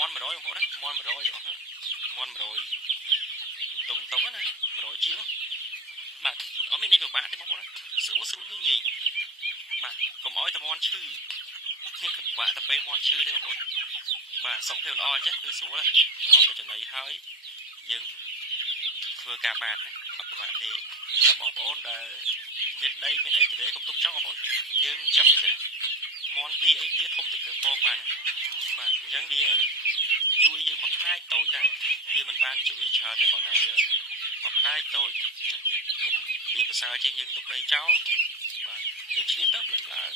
món 100 បងប្អូនណាមន់100ទាំងអស់មន់100តុងណា100ជាងបាទអត់មាននេះពិបាកទេបងប្អូនណាស្រួលងាយបាទកុំអោយតែមន់ឈឺនេះពិបាកតែពេលមន់ឈឺទេបងប្អូនបាទសុខភាពល្អអញ្ចឹងគឺស្រួលហើយឲ្យតែចំណីហើយយើងធ្វើការបាទអត់ពិបាកទេសម្រាប់បងប្អូនដែលមានដីមានអីទៅកុំទុកចោលបងប្អូនយើងចិញ្ចឹមវាទៅមន់ទីអីទៀតធំតិចទៅពងបានបាទអញ្ចឹងវាជួយយើងមួយផ្នែកតូចដែរវាមិនបានជួយច្រើនទេគាត់ថាវាមួយផ្នែកតូចកុំវាប្រសើរជាងយើងទុកដីចោលបាទយើងឆ្លៀតទៅលឹមឡើង